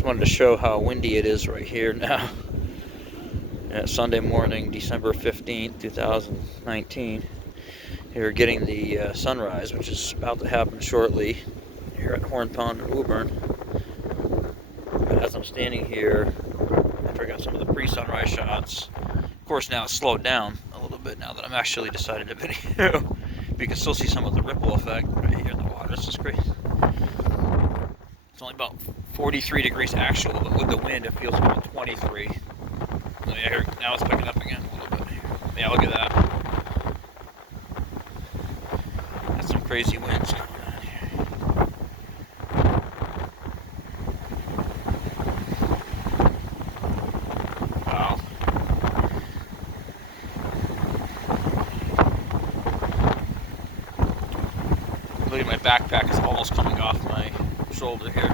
Just wanted to show how windy it is right here now. Sunday morning, December 15th, 2019. Here getting the sunrise, which is about to happen shortly here at Horn Pond in Woburn. But as I'm standing here, after I got some of the pre-sunrise shots, of course now it's slowed down a little bit now that I'm actually decided to video. But you can still see some of the ripple effect right here in the water. This is great. It's only about 43 degrees actual, but with the wind it feels about 23. So yeah, here, now it's picking up again a little bit. Yeah, look at that. That's some crazy winds going on here. Wow. Look at my backpack, is almost coming off my shoulder here.